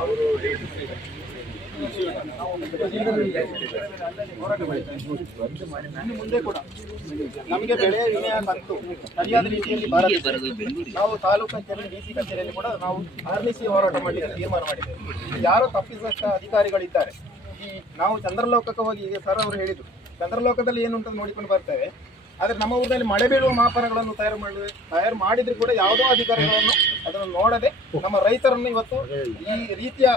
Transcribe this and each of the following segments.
ಅವರು ಮುಂದೆ ಕೂಡ ನಮಗೆ ಬೆಳೆ ವಿಮೆ ಕಂತು ಸರಿಯಾದ ರೀತಿಯಲ್ಲಿ ನಾವು ತಾಲೂಕು ಕಚೇರಿ ಡಿಸಿ ಕಚೇರಿಯಲ್ಲಿ ಕೂಡ ನಾವು ಆರ್ನಿಸಿ ಹೋರಾಟ ಮಾಡಲಿಕ್ಕೆ ತೀರ್ಮಾನ ಮಾಡಿದ್ದೇವೆ. ಯಾರೋ ತಪ್ಪಿಸಿದ ಅಧಿಕಾರಿಗಳಿದ್ದಾರೆ. ಈ ನಾವು ಚಂದ್ರಲೋಕಕ್ಕೆ ಹೋಗಿ ಈಗ ಸರ್ ಅವರು ಹೇಳಿದ್ರು, ಚಂದ್ರಲೋಕದಲ್ಲಿ ಏನು ಅಂತ ನೋಡಿಕೊಂಡು ಬರ್ತೇವೆ. ಆದರೆ ನಮ್ಮ ಊರಿನಲ್ಲಿ ಮಳೆ ಬೀಳುವ ಮಾಪನಗಳನ್ನು ತಯಾರು ಮಾಡಿದ್ರು ಕೂಡ ಯಾವುದೋ ಅಧಿಕಾರಿಗಳನ್ನು ಅದನ್ನು ನೋಡದೆ ನಮ್ಮ ರೈತರನ್ನು ಇವತ್ತು ಈ ರೀತಿಯ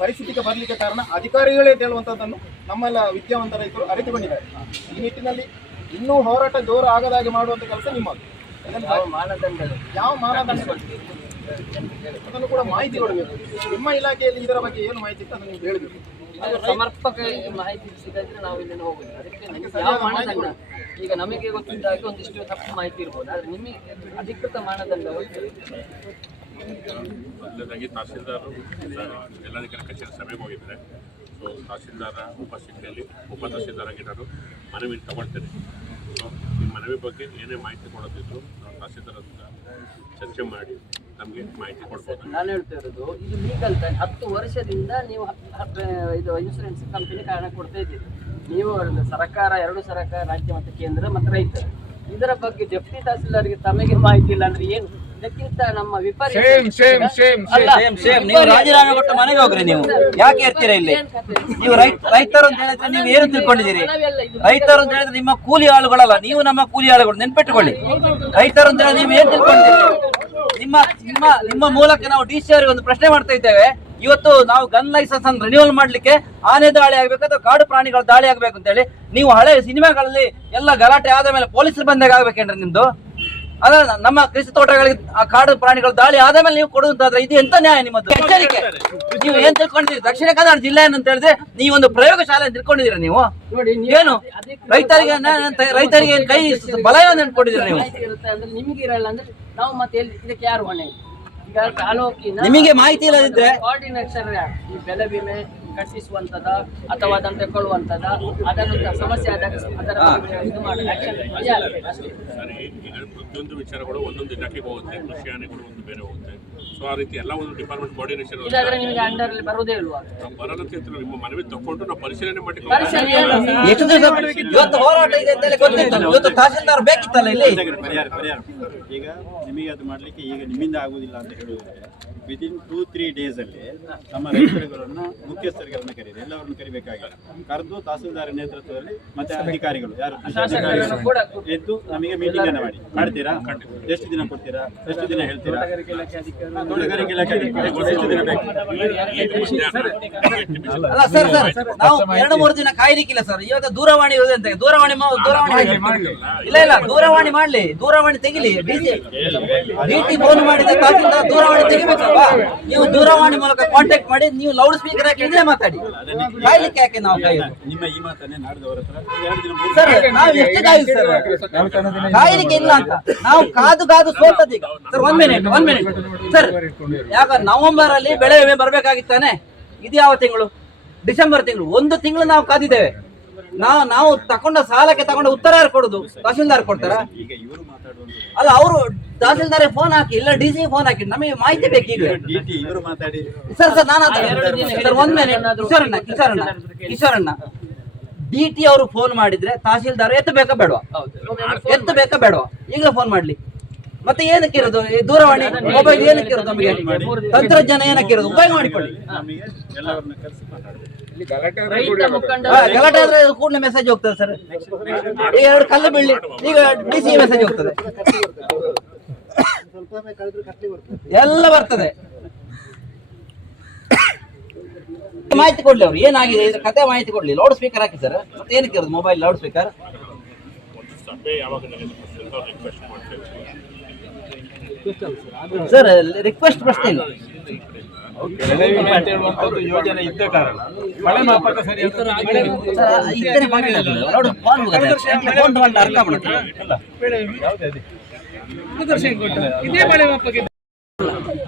ಪರಿಸ್ಥಿತಿಗೆ ಬರಲಿಕ್ಕೆ ಕಾರಣ ಅಧಿಕಾರಿಗಳೇ ಹೇಳುವಂಥದ್ದನ್ನು ನಮ್ಮೆಲ್ಲ ವಿದ್ಯಾವಂತ ರೈತರು ಅರಿತುಕೊಂಡಿದ್ದಾರೆ. ಈ ನಿಟ್ಟಿನಲ್ಲಿ ಇನ್ನೂ ಹೋರಾಟ ಜೋರು ಆಗದಾಗೆ ಮಾಡುವಂಥ ಕೆಲಸ ನಿಮ್ಮದು. ಯಾವ ಮಾನದಂಡಗಳು ಅದನ್ನು ಕೂಡ ಮಾಹಿತಿ ಕೊಡಬೇಕು. ನಿಮ್ಮ ಇಲಾಖೆಯಲ್ಲಿ ಇದರ ಬಗ್ಗೆ ಏನು ಮಾಹಿತಿ ಇತ್ತು ಅದನ್ನು ನೀವು ಹೇಳಬೇಕು. ಸಮರ್ಪಕ ಮಾಹಿತಿ ಸಿಗದಿದ್ರೆ ನಾವು ಇಲ್ಲಿಂದ ಹೋಗುದು. ಅದಕ್ಕೆ ಯಾವ ಮಾನದಂಡ ಈಗ ನಮಗೆ ಗೊತ್ತಿದ್ದಾಗೆ ಒಂದಿಷ್ಟು ತಪ್ಪು ಮಾಹಿತಿ ಇರ್ಬೋದು, ಆದ್ರೆ ನಿಮಗೆ ಅಧಿಕೃತ ಮಾನದಂಡಗಳು ಮೊದಲನೇದಾಗಿ ತಹಸೀಲ್ದಾರರು ಜಿಲ್ಲಾಧಿಕಾರಿ ಕಚೇರಿ ಸಭೆಗೆ ಹೋಗಿದ್ದಾರೆ. ಸೊ ತಹಸೀಲ್ದಾರ ಉಪಸ್ಥಿತಿಯಲ್ಲಿ ಉಪ ತಹಸೀಲ್ದಾರ್ ಆಗಿ ನಾನು ಮನವಿ ತಗೊಳ್ತೇನೆ. ಸೊ ಈ ಮನವಿ ಬಗ್ಗೆ ಏನೇ ಮಾಹಿತಿ ಕೊಡೋದಿದ್ರು ನಾವು ತಹಸೀಲ್ದಾರ್ ಚರ್ಚೆ ಮಾಡಿ ನಮಗೆ ಮಾಹಿತಿ ಕೊಡ್ಬೋದು. ನಾನು ಹೇಳ್ತಾ ಇರೋದು ಇದು ಲೀಗಲ್ ಟೈಮ್. 10 ವರ್ಷದಿಂದ ನೀವು ಇದು ಇನ್ಶೂರೆನ್ಸ್ ಕಂಪನಿ ಕಾರಣ ಕೊಡ್ತಾ ಇದ್ದೀರಿ. ನೀವು ಸರ್ಕಾರ, 2 ಸರ್ಕಾರ, ರಾಜ್ಯ ಮತ್ತು ಕೇಂದ್ರ ಮತ್ತು ರೈತರು, ಇದರ ಬಗ್ಗೆ ಡೆಪ್ಟಿ ತಹಸೀಲ್ದಾರ್ಗೆ ತಮಗೆ ಮಾಹಿತಿ ಇಲ್ಲ ಅಂದ್ರೆ ಏನು? ಇದಕ್ಕಿಂತ ನಮ್ಮ ವಿಪರೀತ ನೀವು ರಾಜೀನಾಮೆ ಕೊಟ್ಟು ಮನೆಗೆ ಹೋಗ್ರಿ. ನೀವು ಯಾಕೆ ಇರ್ತೀರಾ ಇಲ್ಲಿ? ನೀವು ರೈತರು ಅಂತ ಹೇಳಿದ್ರೆ ನೀವು ಏನು ತಿಳ್ಕೊಂಡಿದ್ದೀರಿ? ರೈತರು ಅಂತ ಹೇಳಿದ್ರೆ ನಿಮ್ಮ ಕೂಲಿ ಆಳುಗಳಲ್ಲ, ನೀವು ನಮ್ಮ ಕೂಲಿ ಆಳುಗಳು, ನೆನ್ಪಿಟ್ಟುಕೊಳ್ಳಿ. ರೈತರು ಅಂತ ಹೇಳಿದ್ರೆ ನೀವು ಏನ್ ತಿಳ್ಕೊಂಡಿದ್ದೀರಿ? ನಿಮ್ಮ ಮೂಲಕ ನಾವು ಡಿಸಿ ಅವರಿಗೆ ಒಂದು ಪ್ರಶ್ನೆ ಮಾಡ್ತಾ ಇದ್ದೇವೆ. ಇವತ್ತು ನಾವು ಗನ್ ಲೈಸೆನ್ಸ್ ಅನ್ನು ರಿನ್ಯೂವಲ್ ಮಾಡ್ಲಿಕ್ಕೆ ಆನೆ ದಾಳಿ ಆಗ್ಬೇಕು ಅಥವಾ ಕಾಡು ಪ್ರಾಣಿಗಳ ದಾಳಿ ಆಗ್ಬೇಕು ಅಂತ ಹೇಳಿ ನೀವು ಹಳೆ ಸಿನಿಮಾಗಳಲ್ಲಿ ಎಲ್ಲ ಗಲಾಟೆ ಆದ ಮೇಲೆ ಪೊಲೀಸರು ಬಂದಾಗ ಆಗ್ಬೇಕೇನ್ರಿ ನಿಮ್ದು? ಅದ ನಮ್ಮ ಕೃಷಿ ತೋಟಗಳಿಗೆ ಕಾಡು ಪ್ರಾಣಿಗಳ ದಾಳಿ ಆದ ಮೇಲೆ ನೀವು ಕೊಡುವಂತಾದ್ರೆ ಇದು ಎಂತ ನ್ಯಾಯ ನಿಮ್ಮದು? ಎಚ್ಚರಿಕೆ. ನೀವು ಏನ್ ತಿಳ್ಕೊಂಡಿದ್ದೀರಿ? ದಕ್ಷಿಣ ಕನ್ನಡ ಜಿಲ್ಲೆ ಅಂತ ಹೇಳಿದ್ರೆ ನೀವೊಂದು ಪ್ರಯೋಗಶಾಲೆ ತಿಳ್ಕೊಂಡಿದ್ದೀರಾ ನೀವು? ಏನು ರೈತರಿಗೆ ಕೈ ಬಲ ನೆನ್ಕೊಂಡಿದ್ದೀರಾ ನೀವು? ನಿಮಗೆ ಇರಲ್ಲ ಅಂದ್ರೆ ನಾವು ಮತ್ತೆ ಇದಕ್ಕೆ ಯಾರು ಹೊಣೆ? ಈಗ ತಾಲೂಕಿನ ನಿಮಗೆ ಮಾಹಿತಿ ಇಲ್ಲದಿದ್ರೆ ಕೋಆರ್ಡಿನೇಟರ್ ಈ ಬೆಳೆ ವಿಮೆ ಕಟ್ಟಿಸುವಂತದ ಅಥವಾ ಅದನ್ನು ತಗೊಳ್ಳುವಂತದ, ಅದನ್ನು ಸಮಸ್ಯೆ ಆದಾಗ ಅದರ ಇದು ಮಾಡಿ ಅಷ್ಟೇ. ಸರಿ, ಈಗ ಪ್ರತಿಯೊಂದು ವಿಚಾರಗಳು ಒಂದೊಂದು ಇಲಾಖೆಗೆ ಹೋಗುತ್ತೆ, ಕೃಷಿ ಆನೆಗಳು ಒಂದು ಬೇರೆ ಹೋಗುತ್ತೆ. ಸೊ ಆ ರೀತಿ ಎಲ್ಲ ಒಂದು ಡಿಪಾರ್ಟ್ಮೆಂಟ್ ಕೋಆರ್ಡಿನೇಷನ್ ಇದಾದ್ರೆ ನಿಮಗೆ ಅಂಡರ್ ಅಲ್ಲಿ ಬರೋದೇ ಇಲ್ವಾ? ನಾವು ಬರಲ್ಲ ಅಂತ ಹೇಳ್ತೀವಿ. ನಿಮ್ಮ ಮನವಿ ತಗೊಂಡು ನಾವು ಪರಿಶೀಲನೆ ಮಾಡಿ ಇವತ್ತು ಹೋರಾಟ ಇದೆ ಅಂತ ಹೇಳಿ ಗೊತ್ತಿತ್ತು. ಇವತ್ತು ತಹಸೀಲ್ದಾರ್ ಬೇಕಿತ್ತಲ್ಲ ಇಲ್ಲಿ. ಪರಿಹಾರ ಈಗ ನಿಮಗೆ ಅದು ಮಾಡ್ಲಿಕ್ಕೆ ಈಗ ನಿಮ್ಮಿಂದ ಆಗುದಿಲ್ಲ ಅಂತ ಹೇಳಿದ್ರೆ ವಿದಿನ್ 2-3 days ಅಲ್ಲಿ ನಮ್ಮ ರೈತರುಗಳನ್ನು ಮುಖ್ಯಸ್ಥರುಗಳನ್ನ ಕರೀರಿ, ಎಲ್ಲವರನ್ನು ಕರಿಬೇಕಾಗಿಲ್ಲ. ಕರೆದು ತಹಸೀಲ್ದಾರ್ ನೇತೃತ್ವದಲ್ಲಿ ಮತ್ತೆ ಅಧಿಕಾರಿಗಳು ಯಾರು ಎದ್ದು ನಮಗೆ ಮೀಟಿಂಗ್ ಅನ್ನು ಮಾಡ್ತೀರಾ? ಎಷ್ಟು ದಿನ ಕೊಡ್ತೀರಾ? ಎಷ್ಟು ದಿನ ಹೇಳ್ತೀರಾ? ತೋಟಗಾರಿಕೆ ಇಲಾಖೆ ಎಷ್ಟು ದಿನ ಬೇಕು? ಅಲ್ಲ ಸರ್, ನಾವು 2-3 ದಿನ ಕಾಯ್ಲಿಕ್ಕಿಲ್ಲ ಸರ್. ಇವತ್ತು ದೂರವಾಣಿ ಇರೋದಂತೆ ದೂರವಾಣಿ ಇಲ್ಲ ದೂರವಾಣಿ ಮಾಡ್ಲಿ, ದೂರವಾಣಿ ತೆಗಿಲಿ. ಡಿಟಿ ಫೋನ್ ಮಾಡಿದ ತಹಸೀಲ್ದಾರ್ ದೂರವಾಣಿ ತೆಗಿಬೇಕಲ್ವಾ? ನೀವು ದೂರವಾಣಿ ಮೂಲಕ ಕಾಂಟ್ಯಾಕ್ಟ್ ಮಾಡಿ, ನೀವು ಲೌಡ್ ಸ್ಪೀಕರ್ ಹಾಕಿ ಇದೇ ಮಾತಾಡಿ. ಕಾಯ್ಲಿಕ್ಕೆ ಯಾಕೆ ನಾವು ಕಾಯೋದು? ನಿಮ್ಮ ಈ ಮಾತನ್ನೇ ನಾಡಿದವರ ಹತ್ರ 2 ದಿನ ಸರ್ ನಾವು ಎಷ್ಟು ಕಾಯುದು ಸರ್? ಕಾಯ್ಲಿಕ್ಕೆ ಇಲ್ಲ ಅಂತ ನಾವು ಕಾದು ಸೋತದೀಗ ಸರ್. 1 minute sir. ಯಾಕ ನವೆಂಬರ್ ಅಲ್ಲಿ ಬೆಳೆ ವಿಮೆ ಬರ್ಬೇಕಾಗಿತ್ತಾನೆ? ಇದು ಯಾವ ತಿಂಗಳು? ಡಿಸೆಂಬರ್ ತಿಂಗಳು. 1 ತಿಂಗಳು ನಾವು ಕಾದಿದ್ದೇವೆ. ನಾವು ತಕೊಂಡ ಸಾಲಕ್ಕೆ ತಗೊಂಡ ಉತ್ತರ ಯಾರು ಕೊಡುದು? ತಹಸೀಲ್ದಾರ್ ಕೊಡ್ತಾರ? ಅಲ್ಲ, ಅವರು ತಹಸೀಲ್ದಾರ್ ಫೋನ್ ಹಾಕಿ, ಇಲ್ಲ ಡಿಸಿ ಫೋನ್ ಹಾಕಿ, ನಮಗೆ ಮಾಹಿತಿ ಬೇಕು ಈಗ. ಸರ್ ನಾನು ಸರ್ 1 ಮಿನಿಟ್ ಕಿಶೋರಣ್ಣ ಡಿಟಿ ಅವರು ಫೋನ್ ಮಾಡಿದ್ರೆ ತಹಸೀಲ್ದಾರ್ ಎತ್ತಬೇಕಾ ಬೇಡವಾ? ಈಗಲೇ ಫೋನ್ ಮಾಡ್ಲಿ. ಮತ್ತೆ ಏನಕ್ಕಿರೋದು ಈ ದೂರವಾಣಿ ಮೊಬೈಲ್? ಏನಕ್ಕಿರೋದು ನಮಗೆ? ತಂತ್ರಜ್ಞಾನ ಏನಕ್ಕಿರೋದು? ಉಪಯೋಗ ಮಾಡಿಕೊಳ್ಳಿ. ಗಲಾಟೆ ಆದ್ರೆ ಕೂಡಲೇ ಮೆಸೇಜ್ ಹೋಗ್ತದೆ ಸರ್. ಈಗ 2 ಕಲ್ಲು ಬೀಳಿ, ಈಗ ಡಿಸಿ ಮೆಸೇಜ್ ಹೋಗ್ತದೆ, ಎಲ್ಲ ಬರ್ತದೆ. ಮಾಹಿತಿ ಕೊಡ್ಲಿ, ಅವ್ರು ಏನಾಗಿದೆ ಇದ್ರ ಕತೆ ಮಾಹಿತಿ ಕೊಡ್ಲಿ. ಲೌಡ್ ಸ್ಪೀಕರ್ ಹಾಕಿ ಸರ್. ಮತ್ತೆ ಏನಕ್ಕೆ ಇರೋದು mobile loud speaker? Sir request ಪ್ರಶ್ನೆ ಇಲ್ಲ. ಯೋಜನೆ ಇದ್ದ ಕಾರಣ ಮಳೆ ಮಾಪಕ ಸರಿ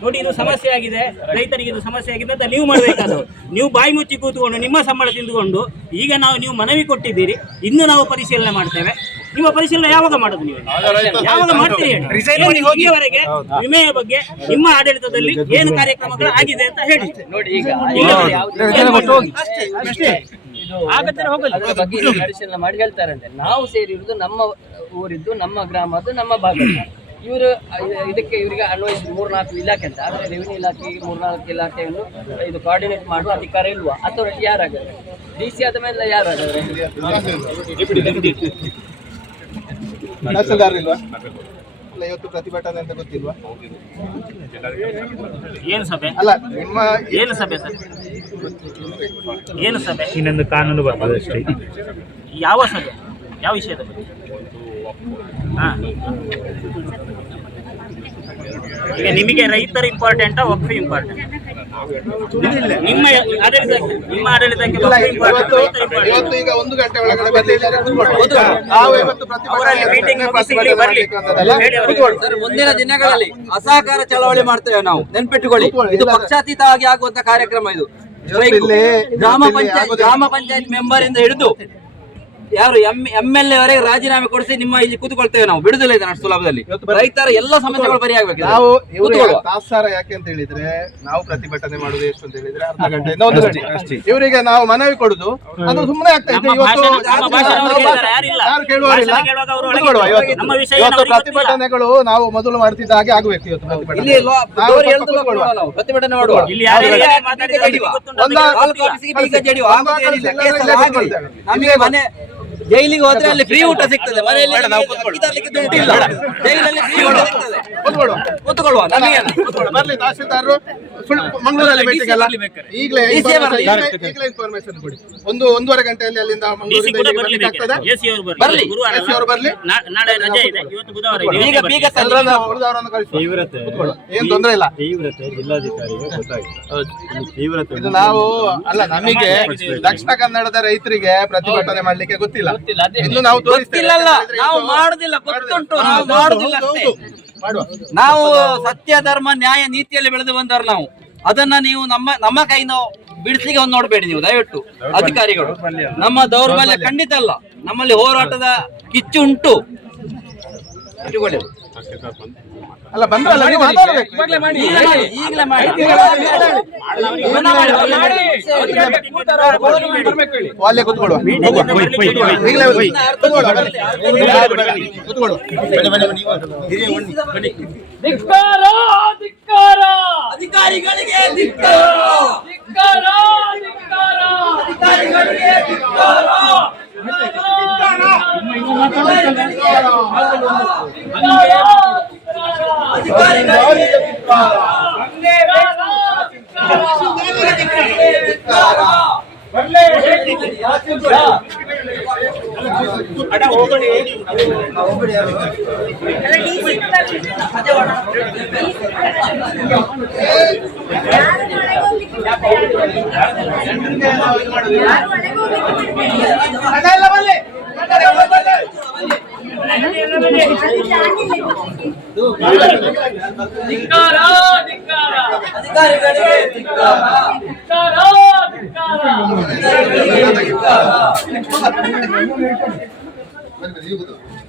ನೋಡಿ, ಇದು ಸಮಸ್ಯೆ ಆಗಿದೆ, ರೈತರಿಗೆ ಇದು ಸಮಸ್ಯೆ ಆಗಿದೆ ಅಂತ ನೀವು ಮಾಡಬೇಕಾದ್ರು. ನೀವು ಬಾಯಿ ಮುಚ್ಚಿ ಕೂತ್ಕೊಂಡು ನಿಮ್ಮ ಸಂಬಳ ತಿಂದುಕೊಂಡು ಈಗ ನೀವು ಮನವಿ ಕೊಟ್ಟಿದ್ದೀರಿ, ಇನ್ನು ನಾವು ಪರಿಶೀಲನೆ ಮಾಡ್ತೇವೆ. ನಿಮ್ಮ ಪರಿಶೀಲನೆ ಯಾವಾಗ ಮಾಡೋದು ನೀವು? ಯಾವಾಗ ಮಾಡ್ತೀರಿ ಹೇಳಿ? ಇಲ್ಲಿಯವರೆಗೆ ವಿಮೆಯ ಬಗ್ಗೆ ನಿಮ್ಮ ಆಡಳಿತದಲ್ಲಿ ಏನು ಕಾರ್ಯಕ್ರಮಗಳು ಆಗಿದೆ ಅಂತ ಹೇಳಿ. ನೋಡಿ ಈಗ ಆಗತ್ತೆ ಹೋಗಲ್ಲ. ಅದ್ರ ಬಗ್ಗೆ ಇಲ್ಲಿ ಪರಿಶೀಲನೆ ಮಾಡಿ ಹೇಳ್ತಾರಂತೆ. ನಾವು ಸೇರಿರುವುದು ನಮ್ಮ ಊರಿದ್ದು, ನಮ್ಮ ಗ್ರಾಮದ್ದು, ನಮ್ಮ ಭಾಗದ್ದು. ಇವರು ಇದಕ್ಕೆ ಇವರಿಗೆ ಅನ್ವಯಿಸಿ 3-4 ಇಲಾಖೆ ಅಂತ, ಆದರೆ ರೆವಿನ್ಯೂ ಇಲಾಖೆಗೆ 3-4 ಇಲಾಖೆಯನ್ನು ಇದು ಕೋಆರ್ಡಿನೇಟ್ ಮಾಡುವ ಅಧಿಕಾರ ಇಲ್ವಾ? ಅಥಾರಿಟಿ ಯಾರಾಗಲ್ಲ? DC ಆದ ಮೇಲೆ ಯಾರಾಗಲ್ಲ? ತಹಸೀಲ್ದಾರ್ ಇಲ್ವಾ? ಅಲ್ಲ, ಇವತ್ತು ಪ್ರತಿಭಟನೆ ಅಂತ ಗೊತ್ತಿಲ್ವಾ? ಏನು ಸಭೆ? ಅಲ್ಲ, ನಿಮ್ಮ ಏನು ಸಭೆ ಸರ್? ಏನು ಸಭೆ? ಇನ್ನೊಂದು ಕಾನೂನು ಬರ್ತದೆ ಅಷ್ಟೇ. ಯಾವ ಸಭೆ? ಯಾವ ವಿಷಯದ ಬಗ್ಗೆ? ಈಗ ನಿಮಗೆ ರೈತರು ಇಂಪಾರ್ಟೆಂಟಾ ವಕ್ಫ್ ಇಂಪಾರ್ಟೆಂಟ್? ನಿಮ್ಮ ಆಡಳಿತಕ್ಕೆ ವಕ್ಫ್ ಇಂಪಾರ್ಟೆಂಟ್, ರೈತರು ಇಂಪಾರ್ಟೆಂಟ್? ಇವತ್ತು ಈಗ 1 ಗಂಟೆ ಒಳಗಡೆ ಬರ್ಲಿಲ್ಲ ನಾವು ಇವತ್ತು ಅವರಲ್ಲಿ ಮೀಟಿಂಗ್ ಮುಗಿಸಿ ಇಲ್ಲಿ ಬರ್ಲಿ ಹೇಳಿ ಅವರಿಗೆ. ಸರ್, ಮುಂದಿನ ದಿನಗಳಲ್ಲಿ ಅಸಹಕಾರ ಚಳವಳಿ ಮಾಡ್ತೇವೆ ನಾವು, ನೆನ್ಪಿಟ್ಟುಕೊಳ್ಳಿ. ಇದು ಪಕ್ಷಾತೀತವಾಗಿ ಆಗುವಂತ ಕಾರ್ಯಕ್ರಮ ಇದು. ಗ್ರಾಮ ಪಂಚಾಯತ್ ಮೆಂಬರ್ ಇಂದ ಹಿಡಿದು ಯಾರು MLA ವರೆಗೆ ರಾಜೀನಾಮೆ ಕೊಡಿಸಿ ನಿಮ್ಮ ಇಲ್ಲಿ ಕೂತ್ಕೊಳ್ತೇವೆ ನಾವು, ಬಿಡುದಿಲ್ಲ ಇದನ್ನ ಅಷ್ಟು ಸುಲಭದಲ್ಲಿ. ರೈತರ ಎಲ್ಲ ಸಮಸ್ಯೆಗಳು ಪರಿಹಾರಬೇಕು. ನಾವು ತಾತ್ಸಾರ ಯಾಕೆ ಅಂತ ಹೇಳಿದ್ರೆ, ನಾವು ಪ್ರತಿಭಟನೆ ಮಾಡುದು ಎಷ್ಟು ಅಂತ ಹೇಳಿದ್ರೆ ಅರ್ಧ ಗಂಟೆಯಿಂದ 1 ಗಂಟೆ ಇವರಿಗೆ ನಾವು ಮನವಿ ಕೊಡುದು, ಅದು ಸುಮ್ಮನೆ ಆಗ್ತಾ ಇದೆ. ಇವತ್ತು ಪ್ರತಿಭಟನೆಗಳು ನಾವು ಮೊದಲು ಮಾಡ್ತಿದ್ದ ಹಾಗೆ ಆಗ್ಬೇಕು. ಇವತ್ತು ಪ್ರತಿಭಟನೆ ಮಾಡುವ ನಮಗೆ ಮನೆ ಜೈಲಿಗೆ ಹೋದ್ರೆ ಅಲ್ಲಿ ಫ್ರೀ ಊಟ ಸಿಗ್ತದೆ, ಮನೆಯಲ್ಲಿ ದುಡ್ಡಿಲ್ಲ, ಜೈಲಲ್ಲಿ ಫ್ರೀ ಊಟ ಸಿಗ್ತದೆ. ಕೂತ್ಕೊಳ್ಳುವ ಬರ್ಲಿ ತಹಸೀಲ್ದಾರರು ಮಂಗಳೂರಲ್ಲಿ ಭೇಟಿಗಲ್ಲ, ಈಗಲೇ ಇನ್ಫಾರ್ಮೇಶನ್ ಕೊಡಿ. 1-1.5 ಗಂಟೆಯಲ್ಲಿ ಅಲ್ಲಿಂದ ಮಂಗಳೂರಿಂದ ಆಗ್ತದೆ. ಬರ್ಲಿ, ಅವರು ಬರ್ಲಿ. ನಾಳೆ ರಜೆ ಇದೆ, ಇವತ್ತು ಬುಧವಾರ ಇದೆ. ಈಗ ಬೀಗ ಉಳಿದವರನ್ನು ಕಳಿಸಿ, ತೀವ್ರತೆ ಏನ್ ತೊಂದರೆ ಇಲ್ಲ. ತೀವ್ರತೆ ಜಿಲ್ಲಾಧಿಕಾರಿಗೆ ಗೊತ್ತಾಗಿದೆ. ತೀವ್ರತೆ ಇದು ನಾವು ಅಲ್ಲ, ನಮಗೆ ದಕ್ಷಿಣ ಕನ್ನಡದ ರೈತರಿಗೆ ಪ್ರತಿಭಟನೆ ಮಾಡ್ಲಿಕ್ಕೆ ಗೊತ್ತಿಲ್ಲ. ಇನ್ನು ನಾವು ಗೊತ್ತಿಲ್ಲ, ನಾವು ಮಾಡುದಿಲ್ಲ, ಗೊತ್ತುಂಟು, ನಾವು ಮಾಡುದಿಲ್ಲ ಅಷ್ಟೇ. ನಾವು ಸತ್ಯ ಧರ್ಮ ನ್ಯಾಯ ನೀತಿಯಲ್ಲಿ ಬೆಳೆದು ಬಂದವರು ನಾವು. ಅದನ್ನ ನೀವು ನಮ್ಮ ಕೈನ ಬಿಡಿಸ್ಲಿಕ್ಕೆ ಒಂದು ನೋಡ್ಬೇಡಿ ನೀವು ದಯವಿಟ್ಟು ಅಧಿಕಾರಿಗಳು. ನಮ್ಮ ದೌರ್ಬಲ್ಯ ಖಂಡಿತ ಅಲ್ಲ, ನಮ್ಮಲ್ಲಿ ಹೋರಾಟದ ಕಿಚ್ಚು ಉಂಟು. ಇಟ್ಟುಕೊಳ್ಳಿ. ಅಲ್ಲ, ಬಂದ್ರಲ್ಲ, ನೀವು ಮಾತಾಡ್ಬೇಕು. ಈಗಲೇ ಮಾಡಿ. ಅಲ್ಲೇ ಕೂತ್ಕೊಳ್ಳುವ, ಈಗಲೇ ಕೂತ್ಕೊಳ್ಳುವ. ಧಿಕ್ಕಾರ, ಧಿಕ್ಕಾರ, ಅಧಿಕಾರಿಗಳಿಗೆ ಧಿಕ್ಕಾರ, ಧಿಕ್ಕಾರ, ಧಿಕ್ಕಾರ, ಅಧಿಕಾರಿಗಳಿಗೆ ಧಿಕ್ಕಾರ,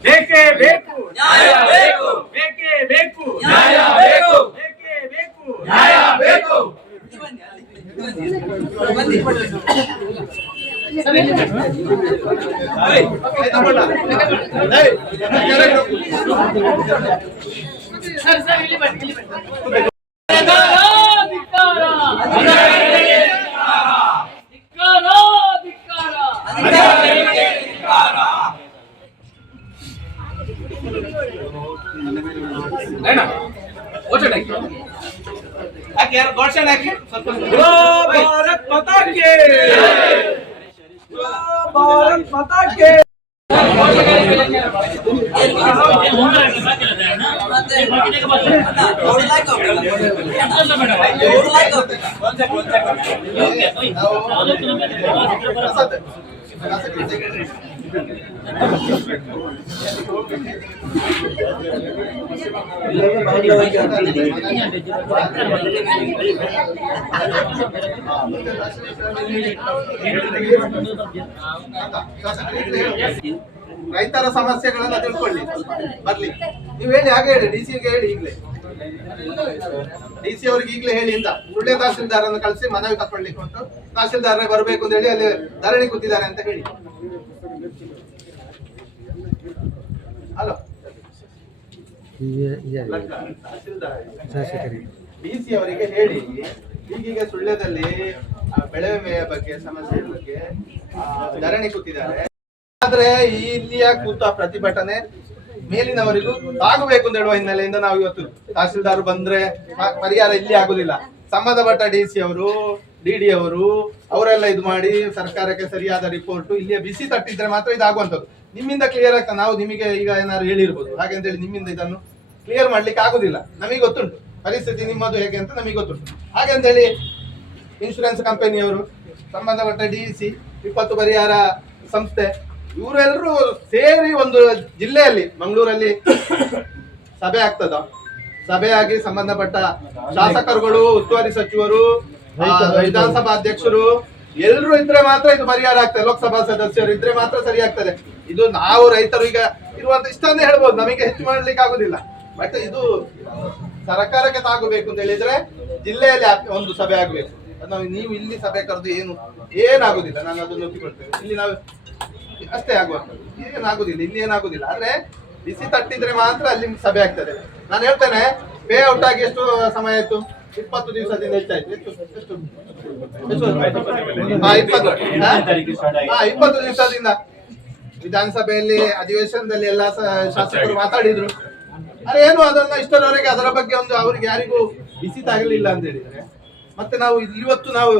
ಬೇಕೇ ಬೇಕು ನ್ಯಾಯ ಬೇಕು, ಬೇಕೇ ಬೇಕು ನ್ಯಾಯ ಬೇಕು, ಬೇಕೇ ಬೇಕು ನ್ಯಾಯ ಬೇಕು. ಭಾರತ್ ಮಾತಾ ಕಿ ಭಾರತ್ ಮಾತಾ ಕಿ. ರೈತರ ಸಮಸ್ಯೆಗಳನ್ನ ತಿಳ್ಕೊಳ್ಳಿ, ಸ್ವಲ್ಪ ಬರ್ಲಿ. ನೀವು ಹೇಳಿ, ಹಾಗೆ ಹೇಳಿ, ಡಿ ಸಿಗೆ ಹೇಳಿ ಈಗಲೇ, ಡಿ ಸಿ ಅವರಿಗೆ ಈಗಲೇ ಹೇಳಿ ಅಂತ ಸುಳ್ಳೆ ತಹಸೀಲ್ದಾರನ್ನು ಕಳಿಸಿ ಮನವಿ ತಗೊಳ್ಳಿಕ್ಕೆ ಉಂಟು, ತಹಸೀಲ್ದಾರರೇ ಬರಬೇಕು ಅಂತ ಹೇಳಿ ಅಲ್ಲಿ ಧರಣಿ ಕೂತಿದ್ದಾರೆ ಅಂತ ಹೇಳಿ. ಹಲೋ, ಡಿ ಸಿ ಅವರಿಗೆ ಹೇಳಿ ಈಗೀಗ ಸುಳ್ಯದಲ್ಲಿ ಬೆಳೆ ವಿಮೆಯ ಬಗ್ಗೆ ಸಮಸ್ಯೆ ಬಗ್ಗೆ ಧರಣಿ ಕೂತಿದ್ದಾರೆ. ಆದ್ರೆ ಇಲ್ಲಿಯ ಕೂತ ಪ್ರತಿಭಟನೆ ಮೇಲಿನವರಿಗೂ ಆಗಬೇಕು ಅಂತ ಹೇಳುವ ಹಿನ್ನೆಲೆಯಿಂದ ನಾವು ಇವತ್ತು ತಹಸೀಲ್ದಾರ್ ಬಂದ್ರೆ ಪರಿಹಾರ ಇಲ್ಲಿ ಆಗುದಿಲ್ಲ. ಸಂಬಂಧಪಟ್ಟ ಡಿ ಸಿ ಅವರು, ಡಿ ಅವರು ಅವರೆಲ್ಲ ಇದು ಮಾಡಿ ಸರ್ಕಾರಕ್ಕೆ ಸರಿಯಾದ ರಿಪೋರ್ಟ್ ಇಲ್ಲಿಯ ಬಿಸಿ ತಟ್ಟಿದ್ರೆ ಮಾತ್ರ ಇದಾಗುವಂಥದ್ದು. ನಿಮ್ಮಿಂದ ಕ್ಲಿಯರ್ ಆಗ್ತದೆ. ನಾವು ನಿಮಗೆ ಈಗ ಏನಾದ್ರು ಹೇಳಿರ್ಬೋದು, ಹಾಗೆ ಅಂತ ಹೇಳಿ ನಿಮ್ಮಿಂದ ಇದನ್ನು ಕ್ಲಿಯರ್ ಮಾಡ್ಲಿಕ್ಕೆ ಆಗುದಿಲ್ಲ. ನಮಗೆ ಗೊತ್ತುಂಟು ಪರಿಸ್ಥಿತಿ ನಿಮ್ಮದು ಹೇಗೆ ಅಂತ ನಮಗೆ ಗೊತ್ತುಂಟು. ಹಾಗೆ ಅಂತ ಹೇಳಿ ಇನ್ಶೂರೆನ್ಸ್ ಕಂಪನಿಯವರು, ಸಂಬಂಧಪಟ್ಟ ಡಿ ಸಿ, ವಿಪತ್ತು ಪರಿಹಾರ ಸಂಸ್ಥೆ ಇವರೆಲ್ಲರೂ ಸೇರಿ ಒಂದು ಜಿಲ್ಲೆಯಲ್ಲಿ ಮಂಗಳೂರಲ್ಲಿ ಸಭೆ ಆಗ್ತದ. ಸಭೆಯಾಗಿ ಸಂಬಂಧಪಟ್ಟ ಶಾಸಕರುಗಳು, ಉಸ್ತುವಾರಿ ಸಚಿವರು, ವಿಧಾನಸಭಾ ಅಧ್ಯಕ್ಷರು ಎಲ್ಲರೂ ಇದ್ರೆ ಮಾತ್ರ ಇದು ಪರಿಹಾರ ಆಗ್ತದೆ. ಲೋಕಸಭಾ ಸದಸ್ಯರು ಇದ್ರೆ ಮಾತ್ರ ಸರಿ ಆಗ್ತದೆ. ಇದು ನಾವು ರೈತರು ಈಗ ಇರುವಂತ ಇಷ್ಟನ್ನೇ ಹೇಳ್ಬೋದು, ನಮಗೆ ಹೆಚ್ಚು ಮಾಡ್ಲಿಕ್ಕೆ ಆಗುದಿಲ್ಲ. ಬಟ್ ಇದು ಸರ್ಕಾರಕ್ಕೆ ತಾಗಬೇಕು ಅಂತ ಹೇಳಿದ್ರೆ ಜಿಲ್ಲೆಯಲ್ಲಿ ಒಂದು ಸಭೆ ಆಗ್ಬೇಕು. ನೀವು ಇಲ್ಲಿ ಸಭೆ ಕರೆದು ಏನಾಗುದಿಲ್ಲ, ನಾನು ಅದನ್ನು ಒಪ್ಪಿಕೊಳ್ತೇನೆ. ಇಲ್ಲಿ ನಾವು ಅಷ್ಟೇ ಆಗುವಂಥದ್ದು, ಏನಾಗುದಿಲ್ಲ, ಇಲ್ಲಿ ಏನಾಗುದಿಲ್ಲ. ಆದ್ರೆ ಬಿಸಿ ತಟ್ಟಿದ್ರೆ ಮಾತ್ರ ಅಲ್ಲಿ ಸಭೆ ಆಗ್ತದೆ. ನಾನು ಹೇಳ್ತೇನೆ, ಪೇ ಔಟ್ ಆಗಿ ಎಷ್ಟು ಸಮಯ ಆಯ್ತು? 20 ದಿವಸದಿಂದ ಹೆಚ್ಚಾಯ್ತು. ಎಷ್ಟು 20 ದಿವಸದಿಂದ ವಿಧಾನಸಭೆಯಲ್ಲಿ ಅಧಿವೇಶನದಲ್ಲಿ ಎಲ್ಲಾ ಶಾಸಕರು ಮಾತಾಡಿದ್ರು. ಅರೆ ಏನು ಅದನ್ನ ಇಷ್ಟರವರೆಗೆ ಅದರ ಬಗ್ಗೆ ಒಂದು ಅವ್ರಿಗೆ ಯಾರಿಗೂ ಬಿಸಿ ತಾಗಲಿಲ್ಲ ಅಂತ ಹೇಳಿದ್ರೆ ಮತ್ತೆ ನಾವು ಇವತ್ತು ನಾವು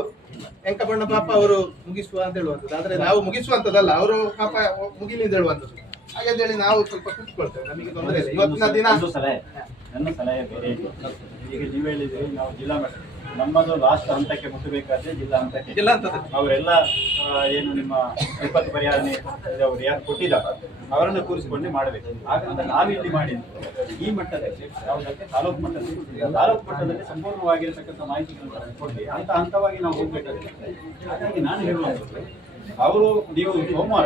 ಎಂಕಪಣ್ಣ ಪಾಪ ಅವರು ಮುಗಿಸುವ ಅಂತ ಹೇಳುವಂಥದ್ದು. ಆದ್ರೆ ನಾವು ಮುಗಿಸುವಂತದ್ದಲ್ಲ, ಅವರು ಪಾಪ ಮುಗಿಲಿ ಅಂತ ಹೇಳುವಂಥದ್ದು. ಹಾಗೆ ಹೇಳಿ ನಾವು ಸ್ವಲ್ಪ ಕೂತ್ಕೊಳ್ತೇವೆ, ನಮಗೆ ತೊಂದರೆ ಇಲ್ಲ. ಇವತ್ತಿನ ದಿನ ನನ್ನ ಸಲಹೆ ಬೇರೆ ಇದೆ. ಈಗ ನೀವು ಹೇಳಿದ್ರಿ ನಾವು ಜಿಲ್ಲಾ ಮಟ್ಟ, ನಮ್ಮದು ಲಾಸ್ಟ್ ಹಂತಕ್ಕೆ ಮುಟ್ಟಬೇಕಾದ್ರೆ ಜಿಲ್ಲಾ ಹಂತಕ್ಕೆ ಅವರೆಲ್ಲ ಏನು ನಿಮ್ಮ ವಿಪತ್ತು ಪರಿಹಾರ ಅವರು ಯಾರು ಕೊಟ್ಟಿದ್ದಾರೆ ಅವರನ್ನು ಕೂರಿಸಿಕೊಂಡೇ ಮಾಡಬೇಕು. ಹಾಗಂತ ನಾವಿಲ್ಲಿ ಮಾಡಿದ್ದು ಈ ಮಟ್ಟದಲ್ಲಿ ಯಾವುದಕ್ಕೆ ತಾಲೂಕು ಮಟ್ಟದಲ್ಲಿ ಸಂಪೂರ್ಣವಾಗಿರತಕ್ಕಂಥ ಮಾಹಿತಿಗಳನ್ನು ಕೊಟ್ಟು ಹಂತವಾಗಿ ನಾವು ಹೋಗ್ಬೇಕಾಗುತ್ತೆ. ಹಾಗಾಗಿ ನಾನು ಹೇಳುವಂಥದ್ದು, ಅವರು ನೀವು ಸೋಮವಾರ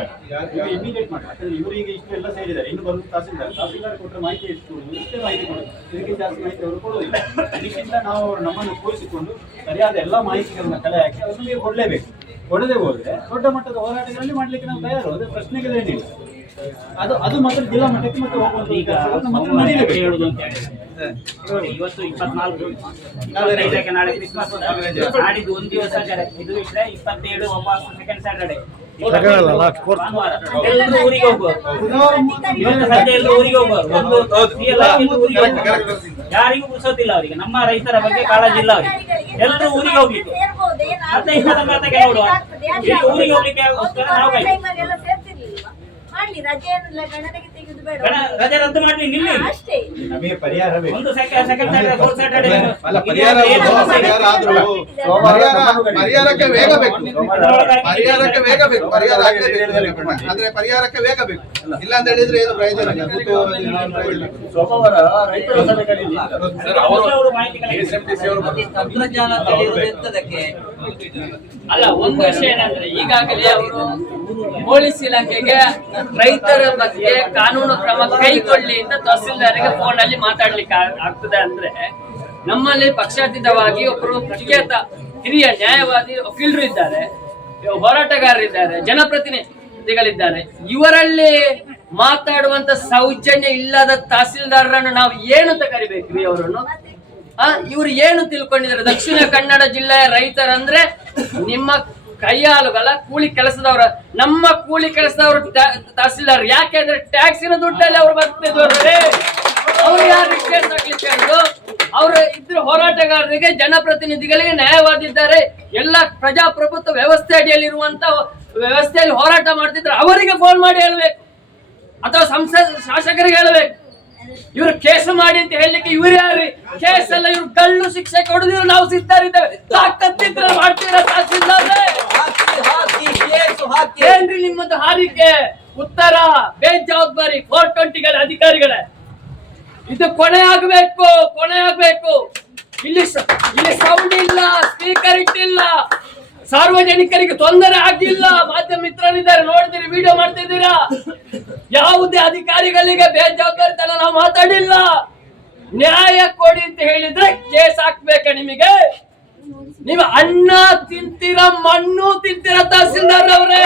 ಇಮಿಡಿಯೇಟ್ ಮಾಡಿ. ಯಾಕಂದ್ರೆ ಇವರಿಗೆ ಇಷ್ಟೆಲ್ಲ ಸೇರಿದ್ದಾರೆ, ಇನ್ನು ಬಂದು ತಹಸೀಲ್ದಾರ್ ಕೊಟ್ಟರೆ ಮಾಹಿತಿ ಇಷ್ಟೇ ಮಾಹಿತಿ ಕೊಡೋದು, ಇದಕ್ಕಿಂತ ಜಾಸ್ತಿ ಮಾಹಿತಿ ಅವರು ಕೊಡುವುದಿಲ್ಲ. ಇದಕ್ಕಿಂತ ನಾವು ನಮ್ಮನ್ನು ಕೂರಿಸಿಕೊಂಡು ಸರಿಯಾದ ಎಲ್ಲ ಮಾಹಿತಿಗಳನ್ನ ಕಲೆ ಹಾಕಿ ಅದನ್ನು ನೀವು ಕೊಡಲೇಬೇಕು. ಕೊಡದೆ ಹೋದ್ರೆ ದೊಡ್ಡ ಮಟ್ಟದ ಹೋರಾಟಗಳಲ್ಲಿ ಮಾಡ್ಲಿಕ್ಕೆ ನಾವು ತಯಾರು, ಅದೇ ಪ್ರಶ್ನೆಗಳೇ ಏನಿಲ್ಲ. ಅದು ಮಾತ್ರ ಜಿಲ್ಲಾ ಮಟ್ಟಕ್ಕೆ ಮತ್ತೆ ಹೋಗುವಂತ ಈಗ ಹೇಳುದು ಅಂತ ಹೇಳಿದ್ರೆ ಇವತ್ತು 24, ನಾಳೆ ಕ್ರಿಸ್ಮಸ್, ನಾಡಿದ್ದು ಒಂದು ದಿವಸ ಇದು ಇದ್ರೆ 27 ವಾಪಸ್ ಸೆಕೆಂಡ್ ಸ್ಯಾಟರ್ಡೆ ಎಲ್ಲರೂ ಊರಿಗೆ ಹೋಗುವರು. ಇವತ್ತು ಸಂಜೆ ಎಲ್ಲರೂ ಊರಿಗೆ ಹೋಗುವರು. ಒಂದು ಊರಿಗೆ ಹೋಗುವರು, ಯಾರಿಗೂ ಪುರ್ಸೋತಿಲ್ಲ ಅವರಿಗೆ. ನಮ್ಮ ರೈತರ ಬಗ್ಗೆ ಕಾಳಜಿ ಇಲ್ಲ ಅವರಿಗೆ. ಎಲ್ಲರೂ ಊರಿಗೆ ಹೋಗ್ಲಿಕ್ಕೆ ಮತ್ತೆ ಇನ್ನೊಂದು ಮಾತಕ್ಕೆ ನೋಡುವ, ಊರಿಗೆ ಹೋಗ್ಲಿಕ್ಕೆ ನಾವು ರಜೆ ರದ್ದು ಮಾಡ್ಲಿ ನಿಲ್ಲಿ. ನಮಗೆ ಪರಿಹಾರ ಬೇಕು. ಒಂದು ಸೆಕೆಂಡ್ ಸ್ಯಾಟರ್ಡೆ, ಫೋರ್ತ್ ಸ್ಯಾಟರ್ಡೆ ಪರಿಹಾರಕ್ಕೆ ವೇಗ ಬೇಕು. ಪರಿಹಾರಕ್ಕೆ ವೇಗ ಬೇಕು. ಪರಿಹಾರ ಆದ್ರೆ ಪರಿಹಾರಕ್ಕೆ ವೇಗ ಬೇಕು. ಇಲ್ಲ ಅಂತ ಹೇಳಿದ್ರೆ ಏನು ಪ್ರಯೋಜನ ಇಲ್ಲ. ತಂತ್ರಜ್ಞಾನ ಎಂತದಕ್ಕೆ ಅಲ್ಲ, ಒಂದು ವಿಷಯ ಏನಂದ್ರೆ ಈಗಾಗಲೇ ಅವರು ಪೊಲೀಸ್ ಇಲಾಖೆಗೆ ರೈತರ ಬಗ್ಗೆ ಕಾನೂನು ಕ್ರಮ ಕೈಗೊಳ್ಳಿ ಅಂತ ತಹಸೀಲ್ದಾರಿಗೆ ಫೋನ್ ಅಲ್ಲಿ ಮಾತಾಡ್ಲಿಕ್ಕೆ ಆಗ್ತದೆ. ಅಂದ್ರೆ ನಮ್ಮಲ್ಲಿ ಪಕ್ಷಾತೀತವಾಗಿ ಒಬ್ಬರು ಪ್ರಖ್ಯಾತ ಹಿರಿಯ ನ್ಯಾಯವಾದಿ ವಕೀಲರು ಇದ್ದಾರೆ, ಹೋರಾಟಗಾರರಿದ್ದಾರೆ, ಜನಪ್ರತಿನಿಧಿಗಳಿದ್ದಾರೆ. ಇವರಲ್ಲಿ ಮಾತಾಡುವಂತ ಸೌಜನ್ಯ ಇಲ್ಲದ ತಹಸೀಲ್ದಾರರನ್ನು ನಾವು ಏನು ಅಂತ ಕರಿಬೇಕ್ರಿ? ಅವರನ್ನು ಇವ್ರು ಏನು ತಿಳ್ಕೊಂಡಿದ್ದಾರೆ? ದಕ್ಷಿಣ ಕನ್ನಡ ಜಿಲ್ಲೆಯ ರೈತರಂದ್ರೆ ನಿಮ್ಮ ಕೈಯಾಳುಗಳ ಕೂಲಿ ಕೆಲಸದವರ, ನಮ್ಮ ಕೂಲಿ ಕೆಲಸದವರು ತಹಸೀಲ್ದಾರ್. ಯಾಕೆಂದ್ರೆ ಟ್ಯಾಕ್ಸಿನ ದುಡ್ಡಲ್ಲಿ ಅವ್ರು ಬರ್ತಿದ್ವರ್ರೆ. ಅವ್ರು ಯಾರು ಕೇಸ್ ಹಾಕ್ಲಿಕ್ಕೆ ಹೇಳಿದ್ರು? ಅವರು ಇದ್ರ ಹೋರಾಟಗಾರರಿಗೆ, ಜನಪ್ರತಿನಿಧಿಗಳಿಗೆ ನ್ಯಾಯವಾದಿದ್ದಾರೆ. ಎಲ್ಲ ಪ್ರಜಾಪ್ರಭುತ್ವ ವ್ಯವಸ್ಥೆ ಅಡಿಯಲ್ಲಿ ಇರುವಂತ ವ್ಯವಸ್ಥೆಯಲ್ಲಿ ಹೋರಾಟ ಮಾಡ್ತಿದ್ರೆ ಅವರಿಗೆ ಫೋನ್ ಮಾಡಿ ಹೇಳ್ಬೇಕು, ಅಥವಾ ಶಾಸಕರಿಗೆ ಹೇಳ್ಬೇಕು. ಇವರು ಕೇಸ್ ಮಾಡಿ ಅಂತ ಹೇಳಲಿಕ್ಕೆ ಇವ್ರು ಯಾರು? ಕೇಸ್ ಎಲ್ಲ ಇವ್ರು ಕಳ್ಳು ಶಿಕ್ಷೆ ಕೊಡುದಿರು ನಾವು ಸಿದ್ಧರಿದ್ದೇವೆ. ತಾಕತ್ತಿದ್ರೆ ಮಾಡ್ತೀರಾ ತಹಸೀಲ್ದಾರ್ರೆ? ಏನ್ರಿ ನಿಮ್ಮದು ಹಾರಿಕೆ? ಉತ್ತರ ಬೇಜವಾಬ್ದಾರಿ 420 ಅಧಿಕಾರಿಗಳೇ. ಇದು ಕೊನೆ ಆಗ್ಬೇಕು, ಕೊನೆ ಆಗ್ಬೇಕು. ಇಲ್ಲಿ ಸೌಂಡ್ ಇಲ್ಲ, ಸ್ಪೀಕರ್ ಇಟ್ಟಿಲ್ಲ, ಸಾರ್ವಜನಿಕರಿಗೆ ತೊಂದರೆ ಆಗಿಲ್ಲ. ಮಾಧ್ಯಮ ಮಿತ್ರರಿದ್ದಾರೆ, ನೋಡಿದಿರಿ, ವಿಡಿಯೋ ಮಾಡ್ತಿದ್ದೀರಾ. ಯಾವುದೇ ಅಧಿಕಾರಿಗಳಿಗೆ ಬೇಜವಾಬ್ದಾರಿತನ ನಾವು ಮಾತಾಡಿಲ್ಲ. ನ್ಯಾಯ ಕೊಡಿ ಅಂತ ಹೇಳಿದ್ರೆ ಕೇಸ್ ಹಾಕ್ಬೇಕ ನಿಮಗೆ? ನೀವು ಅನ್ನ ತಿಂತೀರ, ಮಣ್ಣು ತಿಂತೀರ ತಹಸೀಲ್ದಾರ್ ಅವರೇ.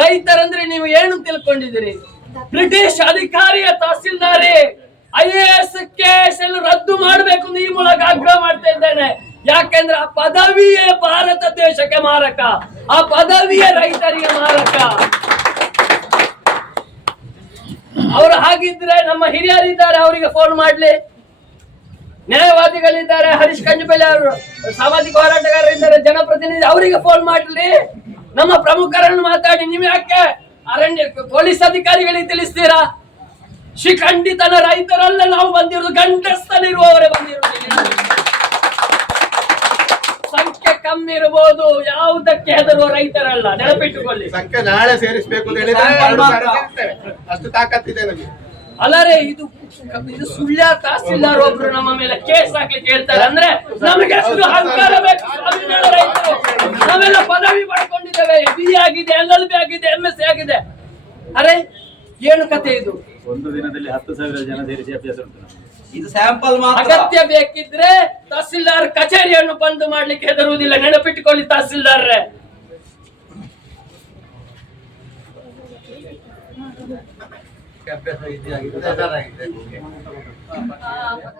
ರೈತರಂದ್ರೆ ನೀವು ಏನು ತಿಳ್ಕೊಂಡಿದ್ದೀರಿ? ಬ್ರಿಟಿಷ್ ಅಧಿಕಾರಿಯ ತಹಸೀಲ್ದಾರಿ. IAS ಕೇಸ್ ಎಲ್ಲ ರದ್ದು ಮಾಡಬೇಕು ಈ ಮೂಲಕ ಆಗ್ರಹ ಮಾಡ್ತಾ ಇದ್ದೇನೆ. ಯಾಕೆಂದ್ರೆ ಆ ಪದವಿಯೇ ಭಾರತ ದೇಶಕ್ಕೆ ಮಾರಕ, ಆ ಪದವಿಯೇ ರೈತರಿಗೆ ಮಾರಕ. ಅವರು ಹಾಗಿದ್ರೆ ನಮ್ಮ ಹಿರಿಯರಿದ್ದಾರೆ, ಅವರಿಗೆ ಫೋನ್ ಮಾಡ್ಲಿ. ನ್ಯಾಯವಾದಿಗಳಿದ್ದಾರೆ, ಹರೀಶ್ ಕಂಜುಬೆಲೆ ಅವರು ಸಾಮಾಜಿಕ ಹೋರಾಟಗಾರರಿದ್ದಾರೆ, ಜನಪ್ರತಿನಿಧಿ, ಅವರಿಗೆ ಫೋನ್ ಮಾಡ್ಲಿ. ನಮ್ಮ ಪ್ರಮುಖರನ್ನು ಮಾತಾಡಿ. ನೀವು ಯಾಕೆ ಅರಣ್ಯ ಪೊಲೀಸ್ ಅಧಿಕಾರಿಗಳಿಗೆ ತಿಳಿಸ್ತೀರಾ? ಶಿಖಂಡಿತನ ರೈತರಲ್ಲ ನಾವು ಬಂದಿರೋದು, ಗಂಡಸ್ಥನಿರುವವರೇ ಬಂದಿರುವುದಿಲ್ಲ. ಸಂಖ್ಯೆ ಕಮ್ಮಿ ಇರಬಹುದು, ಯಾವುದಕ್ಕೆ ಹೆದರುವ ರೈತರಲ್ಲ, ನೆನಪಿಟ್ಟುಕೊಳ್ಳಿ. ಸಂಖ್ಯೆ ನಾಳೆ ಸೇರಿಸಬೇಕು ಅಂತ ಹೇಳಿದ್ರೆ ಅಷ್ಟು ತಾಕತ್ತಿದೆ ನಮಗೆ. ಅಲ್ಲರೇ ಇದು ಸುಳ್ಯ ತಹಸೀಲ್ದಾರ್ ಒಬ್ರು ನಮ್ಮ ಮೇಲೆ ಕೇಸ್ ಹಾಕ್ಲಿಕ್ಕೆ ಹೇಳ್ತಾರೆ ಅಂದ್ರೆ ನಮಗೆ ಎಷ್ಟು ಅಹಂಕಾರ ಬೇಕು? ರೈತರು ನಾವೆಲ್ಲ ಪದವಿ ಪಡ್ಕೊಂಡಿದ್ದೇವೆ, BA ಆಗಿದೆ, LLB ಆಗಿದೆ, MSc ಆಗಿದೆ. ಅರೆ ಏನು ಕತೆ ಇದು? ಒಂದು ದಿನದಲ್ಲಿ 10,000 ಜನ ಸೇರಿಸಿ ಅಭ್ಯಾಸ ಉಂಟು. ಇದು ಸ್ಯಾಂಪಲ್ ಮಾತ್ರ. ಅಗತ್ಯ ಬೇಕಿದ್ರೆ ತಹಸೀಲ್ದಾರ್ ಕಚೇರಿಯನ್ನು ಬಂದ್ ಮಾಡ್ಲಿಕ್ಕೆ ಹೆದರುವುದಿಲ್ಲ, ನೆನಪಿಟ್ಟುಕೊಳ್ಳಿ ತಹಸೀಲ್ದಾರ್ರೆ.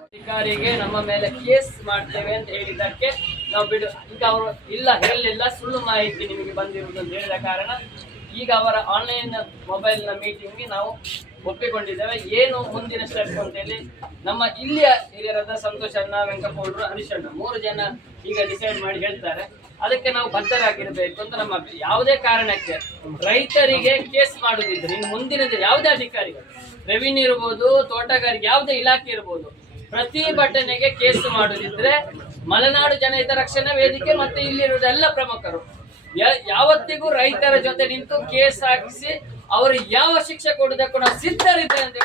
ಅಧಿಕಾರಿಗೆ ನಮ್ಮ ಮೇಲೆ ಕೇಸ್ ಮಾಡ್ತೇವೆ ಅಂತ ಹೇಳಿದ್ದಕ್ಕೆ ನಾವು ಬಿಡು. ಈಗ ಅವರು ಇಲ್ಲ ಹೇಳಲಿಲ್ಲ, ಸುಳ್ಳು ಮಾಹಿತಿ ನಿಮಗೆ ಬಂದಿರುವುದು ಅಂತ ಹೇಳಿದ ಕಾರಣ ಈಗ ಅವರ ಆನ್ಲೈನ್ ಮೊಬೈಲ್ ನ ಮೀಟಿಂಗ್ಗೆ ನಾವು ಒಪ್ಪಿಕೊಂಡಿದ್ದೇವೆ. ಏನು ಮುಂದಿನ ಸ್ಟೆಪ್ ಅಂತ ಹೇಳಿ ನಮ್ಮ ಇಲ್ಲಿಯ ಹಿರಿಯರಾದ ಸಂತೋಷ್ ಅಣ್ಣ, ವೆಂಕಪ್ಪಗೌಡರು, ಹರೀಶ್ ಅಣ್ಣ 3 ಜನ ಈಗ ಡಿಸೈಡ್ ಮಾಡಿ ಹೇಳ್ತಾರೆ. ಅದಕ್ಕೆ ನಾವು ಬದ್ಧರಾಗಿರ್ಬೇಕು ಅಂತ ನಮ್ಮ ಯಾವುದೇ ಕಾರಣಕ್ಕೆ ರೈತರಿಗೆ ಕೇಸ್ ಮಾಡುದಿದ್ರೆ ಇನ್ನು ಮುಂದಿನ ಯಾವುದೇ ಅಧಿಕಾರಿಗಳು, ರೆವಿನ್ಯೂ ಇರ್ಬೋದು, ತೋಟಗಾರಿಕೆ ಯಾವುದೇ ಇಲಾಖೆ ಇರ್ಬೋದು, ಪ್ರತಿಭಟನೆಗೆ ಕೇಸ್ ಮಾಡುದಿದ್ರೆ ಮಲೆನಾಡು ಜನಹಿತ ರಕ್ಷಣಾ ವೇದಿಕೆ ಮತ್ತೆ ಇಲ್ಲಿರುವುದು ಎಲ್ಲ ಪ್ರಮುಖರು ಯಾವತ್ತಿಗೂ ರೈತರ ಜೊತೆ ನಿಂತು ಕೇಸ್ ಹಾಕಿಸಿ ಅವರು ಯಾವ ಶಿಕ್ಷೆ ಕೊಡುವುದಕ್ಕೂ ನಾವು ಸಿದ್ಧರಿದ್ದೇವೆ ಅಂತ